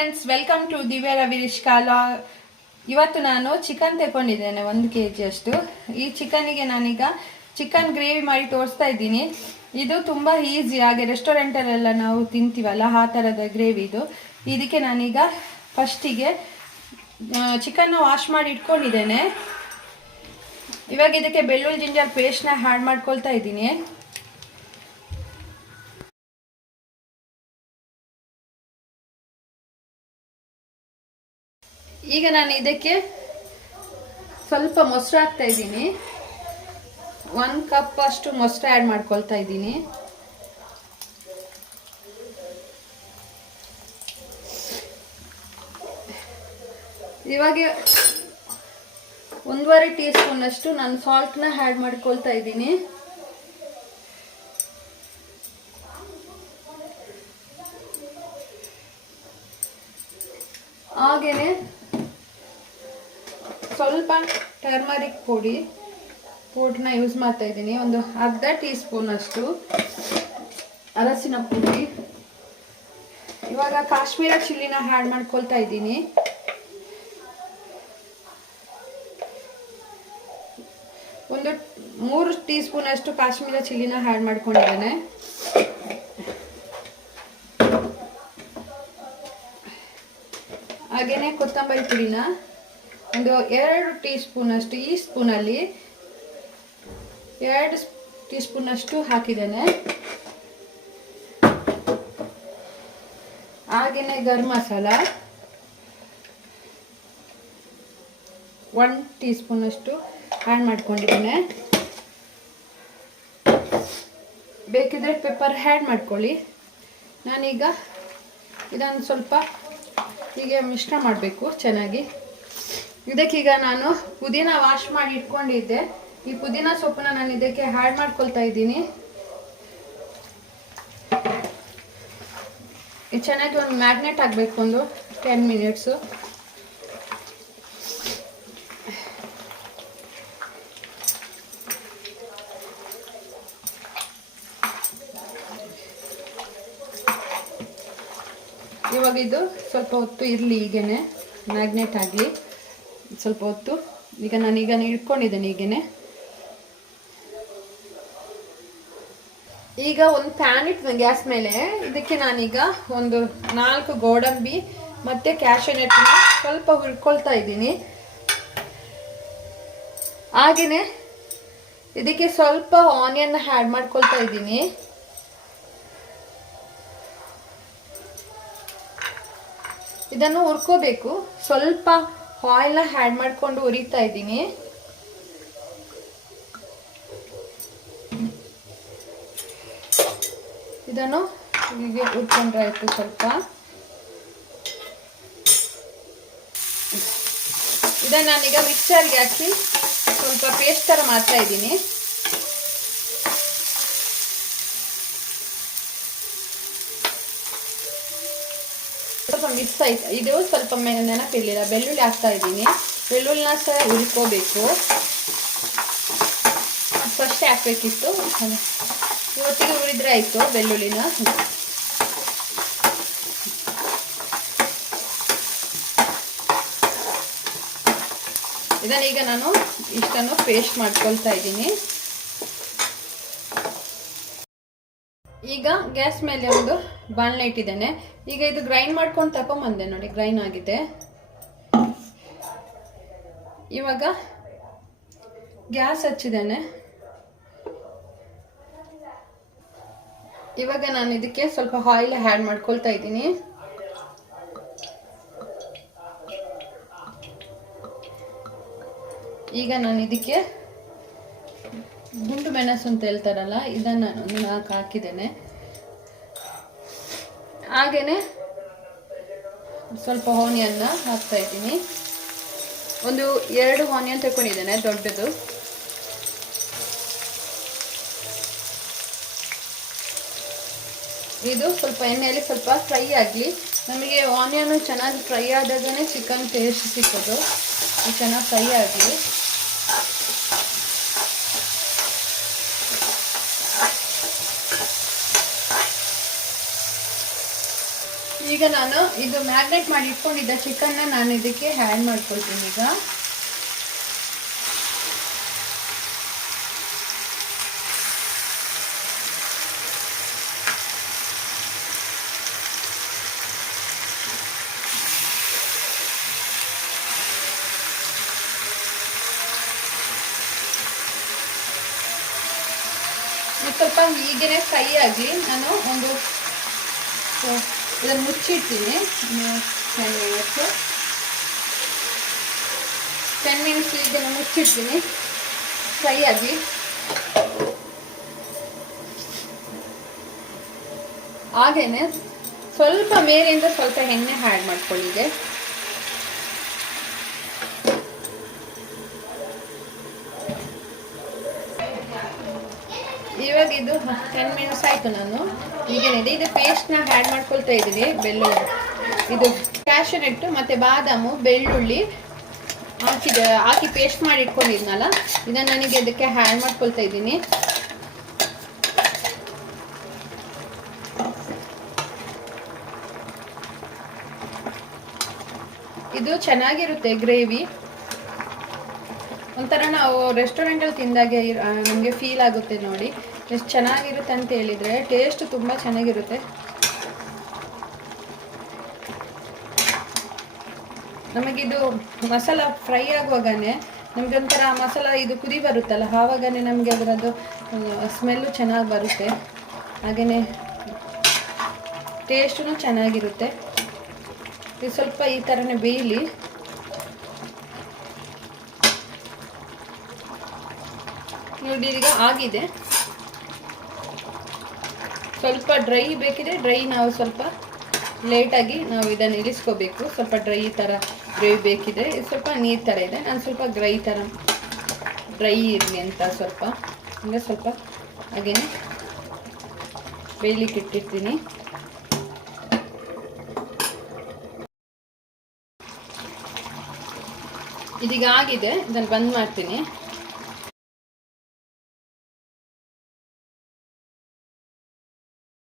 Friends, welcome to ದಿವ್ಯ ರವಿರಿಶ್ ಕಾಲ. ಇವತ್ತು ನಾನು ಚಿಕನ್ ತಗೊಂಡಿದ್ದೇನೆ 1 kg ಅಷ್ಟು. ಈ ಚಿಕನ್ನಿಗೆ ನಾನೀಗ ಚಿಕನ್ ಗ್ರೇವಿ ಮಾಡಿ ತೋರಿಸ್ತಾ ಇದ್ದೀನಿ. ಇದು ತುಂಬ ಈಸಿ, ಹಾಗೆ ರೆಸ್ಟೋರೆಂಟಲ್ಲೆಲ್ಲ ನಾವು ತಿಂತೀವಲ್ಲ ಆ ಥರದ ಗ್ರೇವಿ ಇದು. ಇದಕ್ಕೆ ನಾನೀಗ ಫಸ್ಟಿಗೆ ಚಿಕನ್ನ ವಾಶ್ ಮಾಡಿ ಇಟ್ಕೊಂಡಿದ್ದೇನೆ. ಇವಾಗ ಇದಕ್ಕೆ ಬೆಳ್ಳುಳ್ಳಿ ಜಿಂಜರ್ ಪೇಸ್ಟ್ನ ಆ್ಯಡ್ ಮಾಡ್ಕೊಳ್ತಾ ಇದ್ದೀನಿ. ಈಗ ನಾನು ಇದಕ್ಕೆ ಸ್ವಲ್ಪ ಮೊಸರು ಹಾಕ್ತಾ ಇದ್ದೀನಿ. 1 ಕಪ್ ಅಷ್ಟು ಮೊಸರು ಆ್ಯಡ್ ಮಾಡ್ಕೊಳ್ತಾ ಇದ್ದೀನಿ. ಇವಾಗ 1.5 ಟೀ ಸ್ಪೂನ್ ಅಷ್ಟು ನಾನು ಸಾಲ್ಟ್ನ ಆ್ಯಡ್ ಮಾಡ್ಕೊಳ್ತಾ ಇದ್ದೀನಿ. ಹಾಗೇನೆ ಸ್ವಲ್ಪ ಟರ್ಮರಿಕ್ ಪೌಡ್ರನ್ನ ಯೂಸ್ ಮಾಡ್ತಾ ಇದ್ದೀನಿ. ಒಂದು ಅರ್ಧ ಟೀ ಸ್ಪೂನ್ ಅಷ್ಟು ಅರಸಿನ ಪುಡಿ. ಇವಾಗ ಕಾಶ್ಮೀರ ಚಿಲ್ಲಿನ ಆ್ಯಡ್ ಮಾಡ್ಕೊಳ್ತಾ ಇದ್ದೀನಿ. ಒಂದು 3 ಟೀ ಸ್ಪೂನ್ ಅಷ್ಟು ಕಾಶ್ಮೀರ ಚಿಲ್ಲಿನ ಆ್ಯಡ್ ಮಾಡ್ಕೊಂಡಿದ್ದೇನೆ. ಹಾಗೇನೆ ಕೊತ್ತಂಬರಿ ಪುಡಿನ ಒಂದು 2 ಟೀ ಸ್ಪೂನ್ ಅಷ್ಟು, ಈ ಸ್ಪೂನಲ್ಲಿ 2 ಟೀ ಸ್ಪೂನ್ ಅಷ್ಟು ಹಾಕಿದ್ದೇನೆ. ಹಾಗೇನೆ ಗರಂ ಮಸಾಲ 1 ಟೀ ಸ್ಪೂನ್ ಅಷ್ಟು ಆ್ಯಡ್ ಮಾಡ್ಕೊಂಡಿದ್ದೇನೆ. ಬೇಕಿದ್ರೆ ಪೆಪ್ಪರ್ ಆ್ಯಡ್ ಮಾಡ್ಕೊಳ್ಳಿ. ನಾನೀಗ ಇದನ್ನು ಸ್ವಲ್ಪ ಹೀಗೆ ಮಿಶ್ರ ಮಾಡಬೇಕು ಚೆನ್ನಾಗಿ. ಇದಕ್ಕೀಗ ನಾನು ಪುದೀನ ವಾಶ್ ಮಾಡಿ ಇಟ್ಕೊಂಡಿದ್ದೆ. ಈ ಪುದೀನ ಸೊಪ್ಪನ್ನ ನಾನು ಇದಕ್ಕೆ ಆ್ಯಡ್ ಮಾಡ್ಕೊಳ್ತಾ ಇದ್ದೀನಿ. ಇದು ಚೆನ್ನಾಗಿ ಒಂದು ಮ್ಯಾಗ್ನೇಟ್ ಆಗಬೇಕು, ಒಂದು 10 ಮಿನಿಟ್ಸು. ಇವಾಗ ಇದು ಸ್ವಲ್ಪ ಹೊತ್ತು ಇರಲಿ, ಹೀಗೇನೆ ಮ್ಯಾಗ್ನೇಟ್ ಆಗಲಿ ಸ್ವಲ್ಪ ಹೊತ್ತು. ಈಗ ನಾನೀಗ ಇಟ್ಕೊಂಡಿದ್ದೇನೆ ಹೀಗೇನೆ. ಈಗ ಒಂದು ಪ್ಯಾನ್ ಇಟ್ಟು ಗ್ಯಾಸ್ ಮೇಲೆ, ಇದಕ್ಕೆ ನಾನೀಗ ಒಂದು 4 ಗೋಡಂಬಿ ಮತ್ತು ಕ್ಯಾಶ್ಯೂ ನಟ್ನ ಸ್ವಲ್ಪ ಹುರ್ಕೊಳ್ತಾ ಇದ್ದೀನಿ. ಹಾಗೆಯೇ ಇದಕ್ಕೆ ಸ್ವಲ್ಪ ಆನಿಯನ್ನ ಆ್ಯಡ್ ಮಾಡ್ಕೊಳ್ತಾ ಇದ್ದೀನಿ. ಇದನ್ನು ಹುರ್ಕೋಬೇಕು. ಸ್ವಲ್ಪ ಆಯಿಲ್ನ ಆ್ಯಡ್ ಮಾಡಿಕೊಂಡು ಹುರಿತಾ ಇದ್ದೀನಿ. ಇದನ್ನು ಹೀಗೆ ಹುರ್ಕೊಂಡ್ರೆ ಆಯಿತು. ಸ್ವಲ್ಪ ಇದನ್ನು ನಾನೀಗ ಮಿಕ್ಸರ್ಗೆ ಹಾಕಿ ಸ್ವಲ್ಪ ಪೇಸ್ಟ್ ಥರ ಮಾಡ್ತಾ ಇದ್ದೀನಿ. ಸ್ವಲ್ಪ ಮಿಕ್ಸ್ ಆಯ್ತು. ಇದು ಸ್ವಲ್ಪ ನೆನಪಿರಲಿಲ್ಲ, ಬೆಳ್ಳುಳ್ಳಿ ಹಾಕ್ತಾ ಇದ್ದೀನಿ. ಬೆಳ್ಳುಳ್ಳಿನ ಸಹ ಹುರ್ಕೋಬೇಕು. ಫಸ್ಟೇ ಹಾಕಬೇಕಿತ್ತು, ಇವತ್ತಿಗೆ ಹುರಿದ್ರೆ ಆಯಿತು ಬೆಳ್ಳುಳ್ಳಿನ. ಇದನ್ನೀಗ ನಾನು ಇಷ್ಟನ್ನು ಪೇಸ್ಟ್ ಮಾಡ್ಕೊಳ್ತಾ ಇದ್ದೀನಿ. ಈಗ ಗ್ಯಾಸ್ ಮೇಲೆ ಒಂದು ಬಾಣಲೆ ಇಟ್ಟಿದ್ದೇನೆ. ಈಗ ಇದು ಗ್ರೈಂಡ್ ಮಾಡ್ಕೊಂಡು ತಗೊಂಬಂದೆ ನೋಡಿ, ಗ್ರೈಂಡ್ ಆಗಿದೆ. ಇವಾಗ ಗ್ಯಾಸ್ ಹಚ್ಚಿದ್ದೇನೆ. ಇವಾಗ ನಾನು ಇದಕ್ಕೆ ಸ್ವಲ್ಪ ಆಯಿಲ್ ಆ್ಯಡ್ ಮಾಡ್ಕೊಳ್ತಾ ಇದ್ದೀನಿ. ಈಗ ನಾನು ಇದಕ್ಕೆ ಗುಂಡು ಮೆಣಸು ಅಂತ ಹೇಳ್ತಾರಲ್ಲ, ಇದನ್ನು ನಾನು 4 ಹಾಕಿದ್ದೇನೆ. ಹಾಗೆಯೇ ಸ್ವಲ್ಪ ಆನಿಯನ್ನ ಹಾಕ್ತಾ ಇದ್ದೀನಿ. ಒಂದು 2 ಆನಿಯನ್ ತಗೊಂಡಿದ್ದೇನೆ, ದೊಡ್ಡದು. ಇದು ಸ್ವಲ್ಪ ಎಣ್ಣೆಯಲ್ಲಿ ಸ್ವಲ್ಪ ಫ್ರೈ ಆಗಲಿ. ನಮಗೆ ಆನಿಯನ್ ಚೆನ್ನಾಗಿ ಫ್ರೈ ಆದಾಗನೇ ಚಿಕನ್ ಟೇಸ್ಟ್ ಸಿಕ್ಕೋದು. ಚೆನ್ನಾಗಿ ಫ್ರೈ ಆಗಲಿ. ಈಗ ನಾನು ಇದು ಮ್ಯಾಗ್ನೇಟ್ ಮಾಡಿ ಇಟ್ಕೊಂಡಿದ್ದ ಚಿಕನ್ನ ನಾನು ಇದಕ್ಕೆ ಆ್ಯಡ್ ಮಾಡ್ಕೊಳ್ತೀನಿ ಈಗ. ಸ್ವಲ್ಪ ಹೀಗೇನೆ ಫ್ರೈ ಆಗಿ ನಾನು ಒಂದು ಇದನ್ನು ಮುಚ್ಚಿಡ್ತೀನಿ 10 ಮಿನಿಟ್ಸ್ ಇದನ್ನು ಮುಚ್ಚಿಡ್ತೀನಿ ಫ್ರೈ ಆಗಿ. ಹಾಗೇನೆ ಸ್ವಲ್ಪ ಮೇಲಿಂದ ಸ್ವಲ್ಪ ಎಣ್ಣೆ ಆ್ಯಡ್ ಮಾಡ್ಕೊಳ್ಳಿದೆ. ಇವಾಗ ಇದು 10 ಮಿನಿಟ್ಸ್ ಆಯಿತು. ನಾನು ಈಗೇನಿದೆ ಇದು ಪೇಸ್ಟ್ನ ಆ್ಯಡ್ ಮಾಡ್ಕೊಳ್ತಾ ಇದ್ದೀನಿ. ಬೆಳ್ಳುಳ್ಳಿ, ಇದು ಕ್ಯಾಶ್ಯೂನಟ್ ಮತ್ತು ಬಾದಾಮು, ಬೆಳ್ಳುಳ್ಳಿ ಹಾಕಿ ಪೇಸ್ಟ್ ಮಾಡಿ ಇಟ್ಕೊಂಡಿದ್ನಲ್ಲ, ಇದನ್ನು ನನಗೆ ಇದಕ್ಕೆ ಆ್ಯಡ್ ಮಾಡ್ಕೊಳ್ತಾ ಇದ್ದೀನಿ. ಇದು ಚೆನ್ನಾಗಿರುತ್ತೆ ಗ್ರೇವಿ. ಒಂಥರ ನಾವು ರೆಸ್ಟೋರೆಂಟಲ್ಲಿ ತಿಂದಾಗೆ ನಮಗೆ ಫೀಲ್ ಆಗುತ್ತೆ ನೋಡಿ. ಎಷ್ಟು ಚೆನ್ನಾಗಿರುತ್ತೆ ಅಂತ ಹೇಳಿದರೆ ಟೇಸ್ಟ್ ತುಂಬ ಚೆನ್ನಾಗಿರುತ್ತೆ. ನಮಗಿದು ಮಸಾಲ ಫ್ರೈ ಆಗುವಾಗನೇ ನಮಗೆ ಒಂಥರ ಮಸಾಲ ಇದು ಕುದಿ ಬರುತ್ತಲ್ಲ, ಆವಾಗನೇ ನಮಗೆ ಅದರದ್ದು ಸ್ಮೆಲ್ಲು ಚೆನ್ನಾಗಿ ಬರುತ್ತೆ. ಹಾಗೆಯೇ ಟೇಸ್ಟೂ ಚೆನ್ನಾಗಿರುತ್ತೆ. ಇದು ಸ್ವಲ್ಪ ಈ ಥರನೇ ಬೇಯಲಿ. ನೋಡಿ ಈಗ ಆಗಿದೆ. ಸ್ವಲ್ಪ ಡ್ರೈ ಬೇಕಿದ್ರೆ ಡ್ರೈ ನಾವು ಸ್ವಲ್ಪ ಲೇಟಾಗಿ ನಾವು ಇದನ್ನು ಇಳಿಸ್ಕೋಬೇಕು. ಸ್ವಲ್ಪ ಡ್ರೈ ಥರ ಗ್ರೇವಿ ಬೇಕಿದ್ರೆ ಇದು ಸ್ವಲ್ಪ ನೀರು ಥರ ಇದೆ. ನಾನು ಸ್ವಲ್ಪ ಡ್ರೈ ಇರಲಿ ಅಂತ ಸ್ವಲ್ಪ ಹಂಗೆ ಸ್ವಲ್ಪ ಹಾಗೇನೆ ಬೇಯಲಿಕ್ಕೆ ಇಟ್ಟಿರ್ತೀನಿ. ಇದೀಗ ಆಗಿದೆ, ಇದನ್ನು ಬಂದ್ ಮಾಡ್ತೀನಿ.